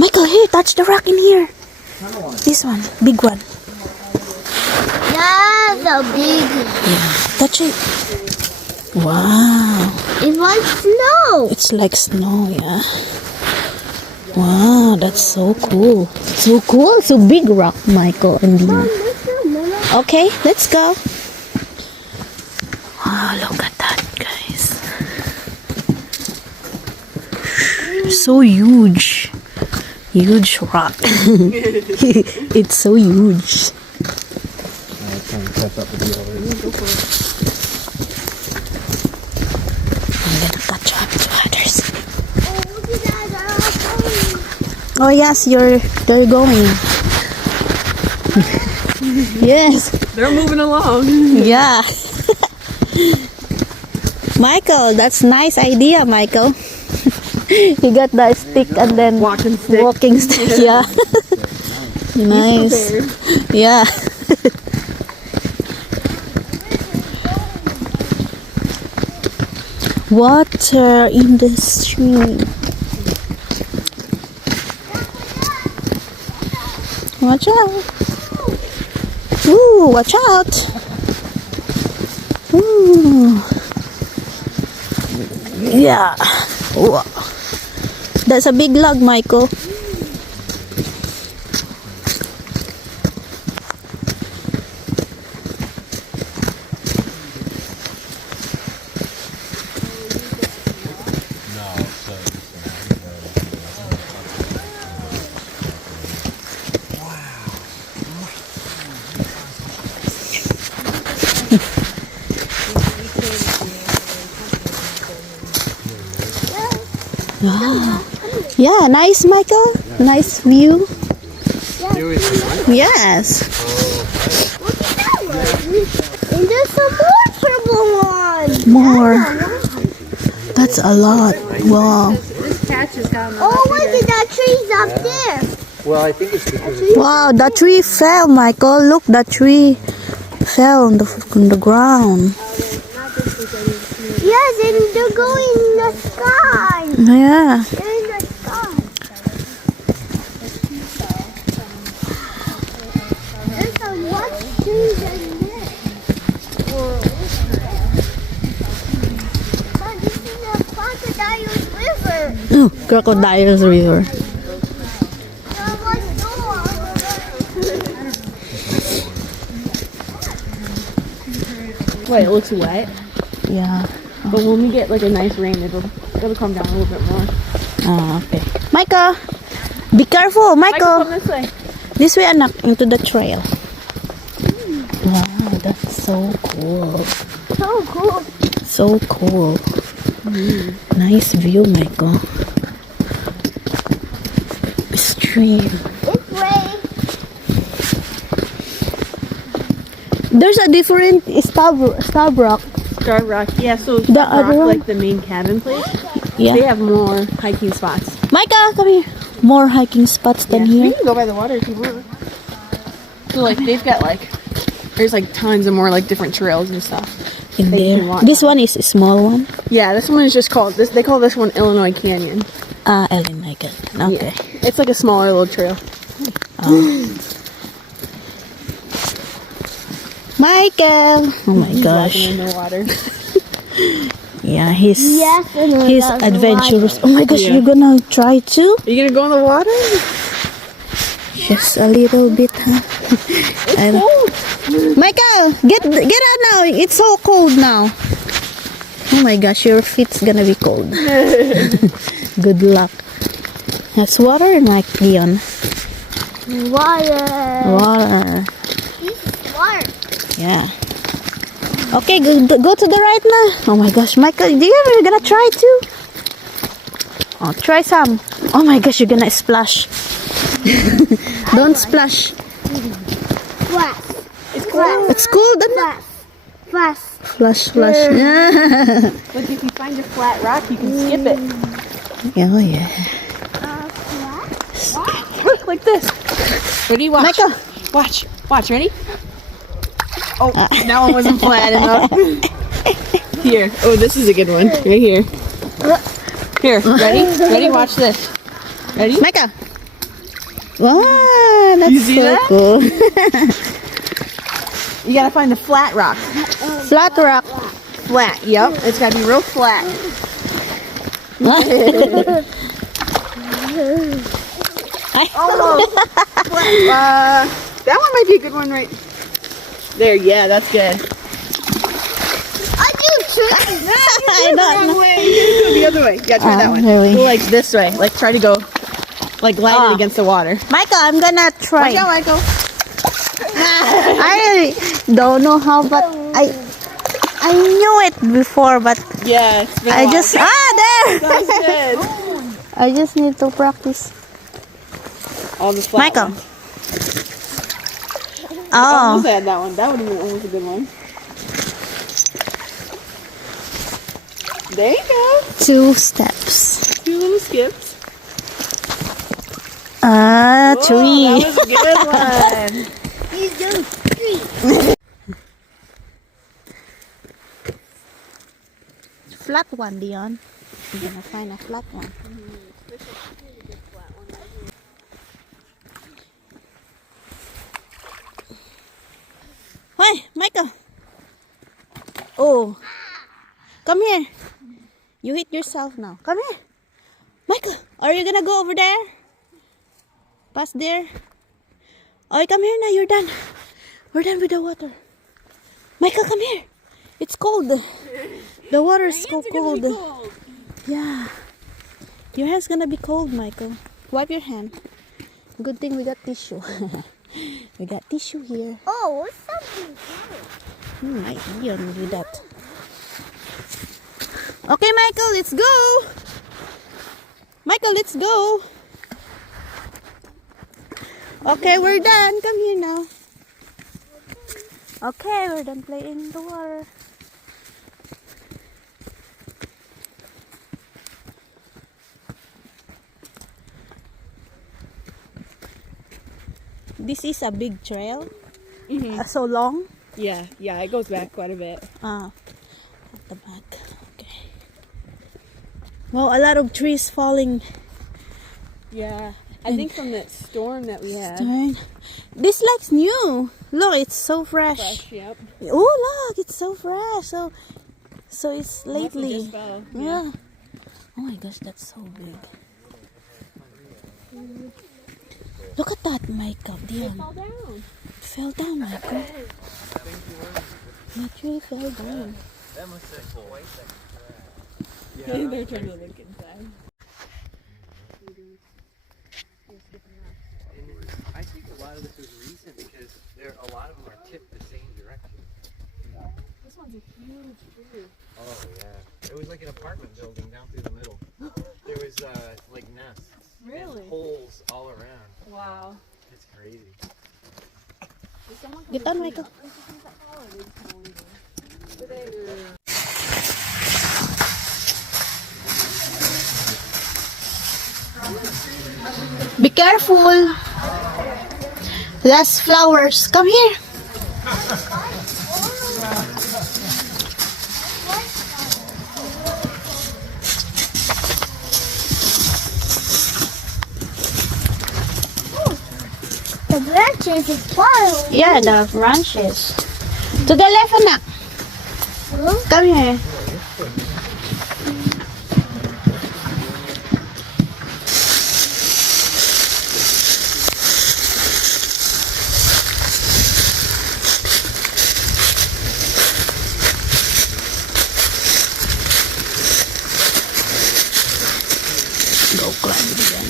Michael, here, touch the rock in here. This one, big one. Yeah, the big. Yeah, touch it. Wow. It's like snow. It's like snow, yeah. Wow, that's so cool. So cool. So big rock, Michael and Dina. Okay, let's go. Wow, look at that, guys. So huge. Huge rock. It's so huge. I'm gonna catch up to others. Oh yes, they're going. Yes. They're moving along. Yeah. Michael, that's nice idea, Michael. You got that stick and then Walking stick. Walking stick, yeah. Nice. Yeah. Water in the stream. Watch out. Ooh, watch out. Ooh. Yeah. Wow. That's a big log, Michael. Wow. Yeah, nice, Michael. Nice view. Yes. Look at that one. And there's some more purple ones. More. That's a lot. Wow. This patch has gotten Oh, look at that tree's up there. Well, I think it's because Wow, that tree fell, Michael. Look, that tree fell on the ground. Yes, and they're going in the sky. Yeah. They're in the sky. There's a lot of trees in there. But this is a crocodile's river. Oh, Crocodile's River. Wait, it looks wet. Yeah. But when we get like a nice rain, it'll come down a little bit more. Ah, okay. Michael, be careful, Michael, Michael. come this way. This way, anak, into the trail. Wow, that's so cool. So cool. So cool. Nice view, Michael. Stream. It's rain. There's a different stab rock. Star Rock. Yeah, so The Star other Rock, one? like the main cabin place, they Yeah. have more hiking spots. Michael, come here. More hiking spots than We here. can go by the water if you want. So like they've got like there's like tons of more like different trails and stuff. In They can there. walk This one is a small one. Yeah, this one is just called this. They call this one Illinois Canyon. Ellen, Michael. Okay. Yeah. It's like a smaller little trail. Michael. Oh my Walking gosh. in the water. Yeah, he's Yes, and he's without the adventurous. Oh my gosh, Yeah. you're gonna try too? Are you gonna go in the water? Just a little bit, huh? I don't- Michael, get out now. It's so cold now. Oh my gosh, your feet's gonna be cold. Good luck. That's water, Mike Leon. Water. Water. Water. Yeah. Okay, go to the right now. Oh my gosh, Michael, you're gonna try too? Oh, try some. Oh my gosh, you're gonna splash. Don't splash. Flash. It's cold, isn't it? Flash. Flash, flash. Like if you find a flat rock, you can skip it. Oh yeah. Look like this. Ready? Watch. Michael. Watch. Watch. Ready? Oh, that one wasn't flat enough. Here. Oh, this is a good one. Right here. Here. Ready? Ready? Watch this. Ready? Michael. Wow, that's You see so that? cool. You gotta find the flat rock. Flat rock. Flat, yep. It's gotta be real flat. Almost. Flat. That one might be a good one right there. Yeah, that's good. I do too. I don't know. Way. You go the other way. Yeah, try that one. really? Go like this way. Like try to go, like glide it against the water. Michael, I'm gonna try. Watch out, Michael. I don't know how, but I knew it before, but Yeah, it's been a I while. just there. That's good. I just need to practice. All the flat Michael. ones. Oh, Almost had that one. That would have been almost a good one. There you go. 2 steps. 2 little skips. Ah, Whoa, 3. That was a good one. You do 3. Flat one, Dion. You're gonna find a flat one. Hi, Michael. Oh, come here. You hit yourself now. Come here, Michael. Are you gonna go over there? Past there. Oh, come here now. You're done. We're done with the water. Michael, come here. It's cold. The water is so cold. Yeah. Your hand's gonna be cold, Michael. Wipe your hand. Good thing we got tissue. We got tissue here. Oh, what's something? You don't do that. Okay, Michael, let's go. Michael, let's go. Okay, we're done. Come here now. Okay, we're done playing in the water. This is a big trail. So long. Yeah, it goes back quite a bit. At the back. Okay. Well, a lot of trees falling. Yeah, I think from that storm that we had. Darn. This looks new. Look, it's so fresh. Fresh, yep. Oh, look, it's so fresh. So it's Must have lately. just fell. Yeah. Oh my gosh, that's so big. Look at that, Michael. Dion. Fall down. Fell down, Michael. It really fell down. They're trying to look inside. I think a lot of this is recent because a lot of them are tipped the same direction. This one's a huge tree. Oh yeah. It was like an apartment building down through the middle. There was like nests. Really? And holes all around. Wow. It's crazy. Get on, Michael. Be careful. There's flowers. Come here. The branches is wild. Yeah, the branches. To the left, anak. Come here. Go climb again.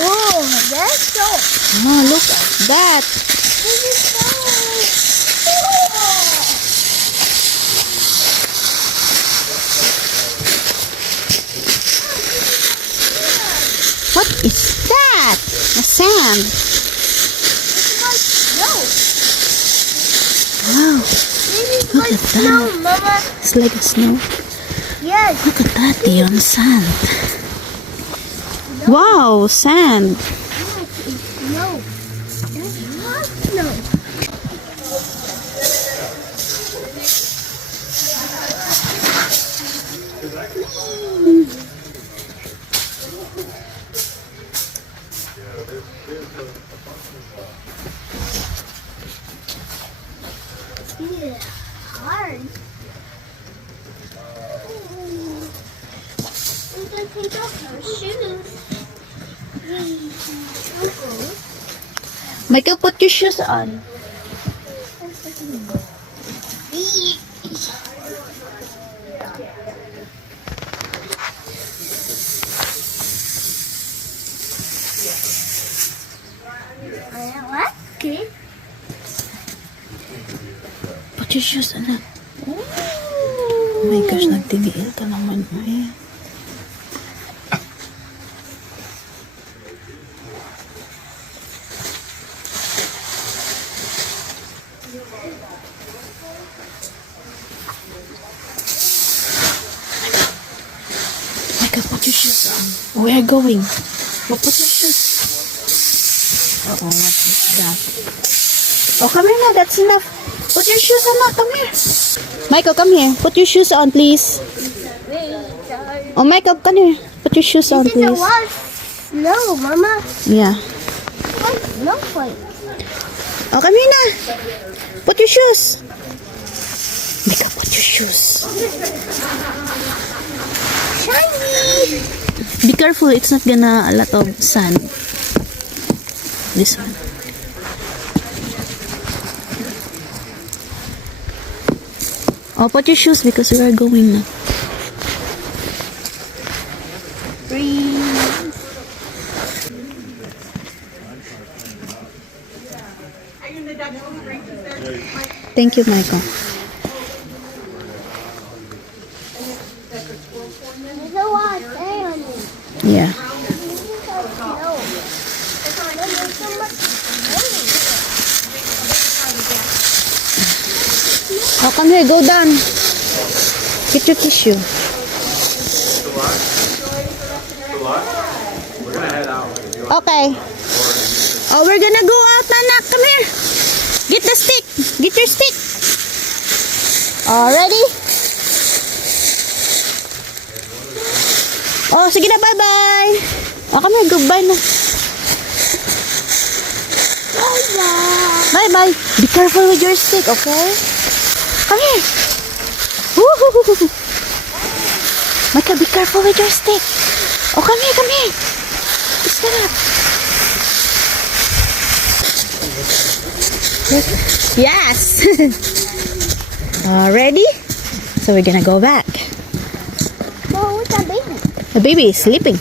Oh, that's so Oh, look at that. this is so What is that? A sand. Wow, This is like snow, Mama. it's like a snow. Yes. Look at that, Dion, sand. Wow, sand. No. That's not snow. take off her shoes. Michael, put your shoes on. What? Okay. Put your shoes on. Oh my gosh, nagtiniil ka naman. Eh. Michael, put your shoes on. We are going. Well, put your shoes. Oh, what is that? Oh, come here now. That's enough. Put your shoes on now. Come here. Michael, come here. Put your shoes on, please. Oh, Michael, come here. Put your shoes on, This is a please. lot of snow, Mama. Yeah. What snowflake? Oh, come here na. Put your shoes. Mika, put your shoes. Shiny. Be careful. It's not gonna a lot of sand. This one. Oh, put your shoes because we are going now. Thank you, Michael. There's a lot of sand. Yeah. No. There's so much sand. Oh, come here. Go down. Get your tissue. We're gonna head out. Okay. Oh, we're gonna go out, Nanak. Come here. Get the stick. Get your stick. Ready? Oh, sige na. Bye-bye. Oh, come here. Goodbye na. Bye-bye. Be careful with your stick, okay? Come here. Woo-hoo-hoo-hoo. Micah, be careful with your stick. Oh, come here, come here. Stand up. Yes. Ready? So we're gonna go back. Oh, what's that baby? The baby is sleeping.